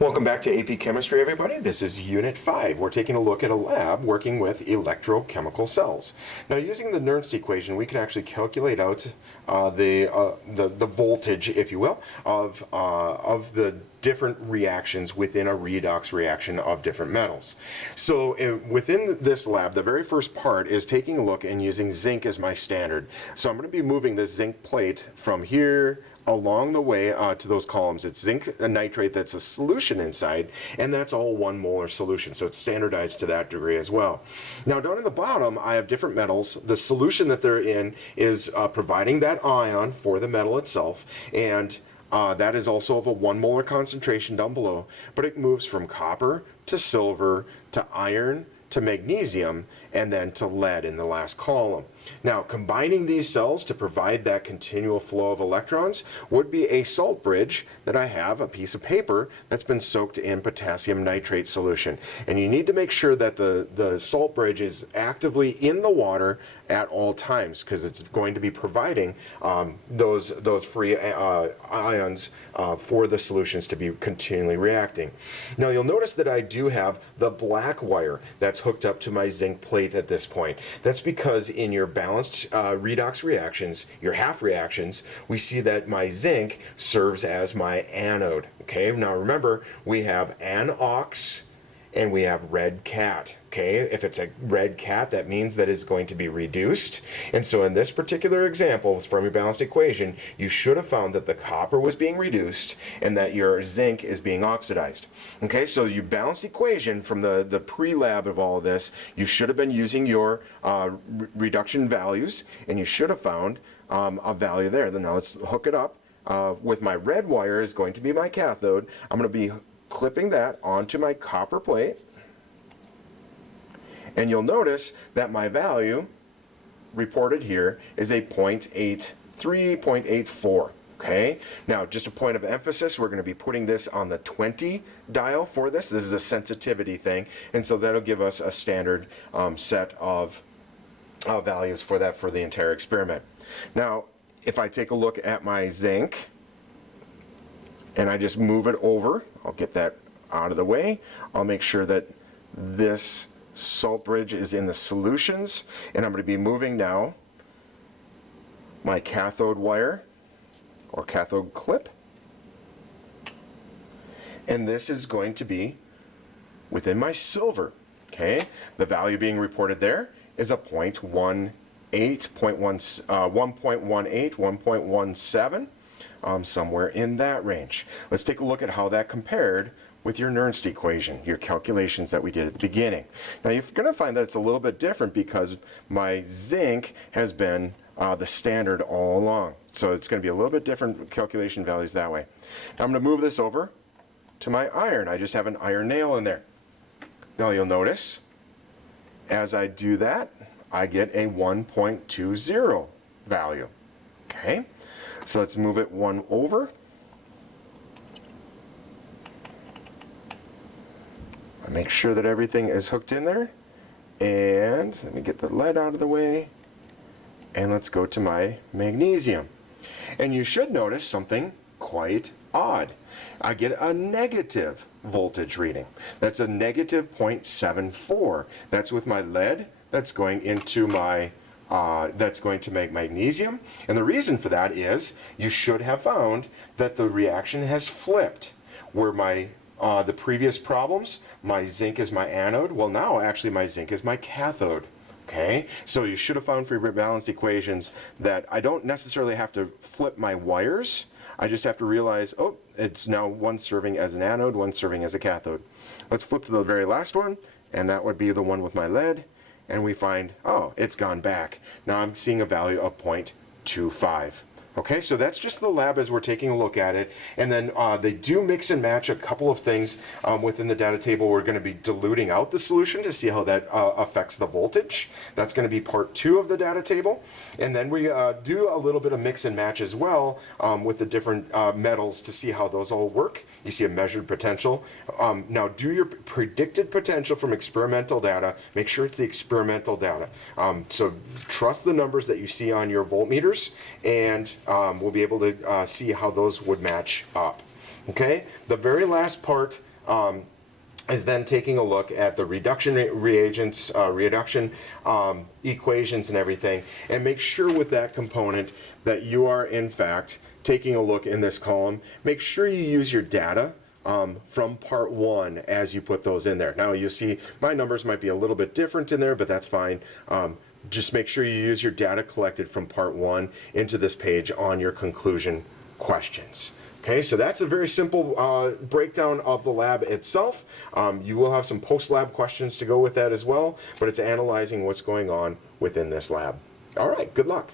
Welcome back to AP Chemistry, everybody. This is Unit 5. We're taking a look at a lab working with electrochemical cells. Now, using the Nernst equation, we can actually calculate out the voltage, if you will, of the different reactions within a redox reaction of different metals. So within this lab, the very first part is taking a look and using zinc as my standard. So I'm going to be moving this zinc plate from here along the way to those columns. It's zinc nitrate that's a solution inside, and that's all 1 molar solution, so it's standardized to that degree as well. Now down in the bottom I have different metals. The solution that they're in is providing that ion for the metal itself, and that is also of a 1 molar concentration down below, but it moves from copper to silver to iron to magnesium and then to lead in the last column. Now, combining these cells to provide that continual flow of electrons would be a salt bridge that I have, a piece of paper that's been soaked in potassium nitrate solution. And you need to make sure that the salt bridge is actively in the water at all times, because it's going to be providing those free ions for the solutions to be continually reacting. Now, you'll notice that I do have the black wire that's hooked up to my zinc plate at this point. That's because in your balanced redox reactions, your half reactions, we see that my zinc serves as my anode. Okay, now remember, we have anox and we have red cat. Okay, if it's a red cat, that means that it's going to be reduced. And so in this particular example from your balanced equation, you should have found that the copper was being reduced and that your zinc is being oxidized. Okay, so your balanced equation from the pre-lab of all of this, you should have been using your reduction values, and you should have found a value there. Then now let's hook it up. With my red wire is going to be my cathode. I'm going to be clipping that onto my copper plate. And you'll notice that my value reported here is a 0.83, 0.84. Okay, now just a point of emphasis, we're going to be putting this on the 20 dial for this. This is a sensitivity thing, and so that'll give us a standard set of values for that for the entire experiment. Now, if I take a look at my zinc and I just move it over, I'll get that out of the way. I'll make sure that this salt bridge is in the solutions, and I'm going to be moving now my cathode wire or cathode clip, and this is going to be within my silver. Okay, the value being reported there is a 0.18, 1.18, 1.17, somewhere in that range. Let's take a look at how that compared with your Nernst equation, your calculations that we did at the beginning. Now you're going to find that it's a little bit different because my zinc has been the standard all along. So it's going to be a little bit different calculation values that way. Now I'm going to move this over to my iron. I just have an iron nail in there. Now you'll notice as I do that, I get a 1.20 value. Okay, so let's move it one over. Make sure that everything is hooked in there, and let me get the lead out of the way, and let's go to my magnesium. And you should notice something quite odd. I get a negative voltage reading. That's a negative 0.74. That's with my lead. That's going into my that's going to make magnesium, and the reason for that is you should have found that the reaction has flipped, where my the previous problems, my zinc is my anode. Well, now actually my zinc is my cathode. Okay, so you should have found for your balanced equations that I don't necessarily have to flip my wires. I just have to realize, oh, it's now one serving as an anode, one serving as a cathode. Let's flip to the very last one, and that would be the one with my lead, and we find, oh, it's gone back. Now I'm seeing a value of 0.25. Okay, so that's just the lab as we're taking a look at it. And then they do mix and match a couple of things within the data table. We're going to be diluting out the solution to see how that affects the voltage. That's going to be part 2 of the data table. And then we do a little bit of mix and match as well with the different metals to see how those all work. You see a measured potential. Now do your predicted potential from experimental data. Make sure it's the experimental data. So trust the numbers that you see on your voltmeters, and we'll be able to see how those would match up. Okay, the very last part is then taking a look at the reduction reagents, reduction equations and everything, and make sure with that component that you are in fact taking a look in this column. Make sure you use your data from part one as you put those in there. Now you see my numbers might be a little bit different in there, but that's fine. Just make sure you use your data collected from part one into this page on your conclusion questions. Okay, so that's a very simple breakdown of the lab itself. You will have some post-lab questions to go with that as well, but it's analyzing what's going on within this lab. All right, good luck.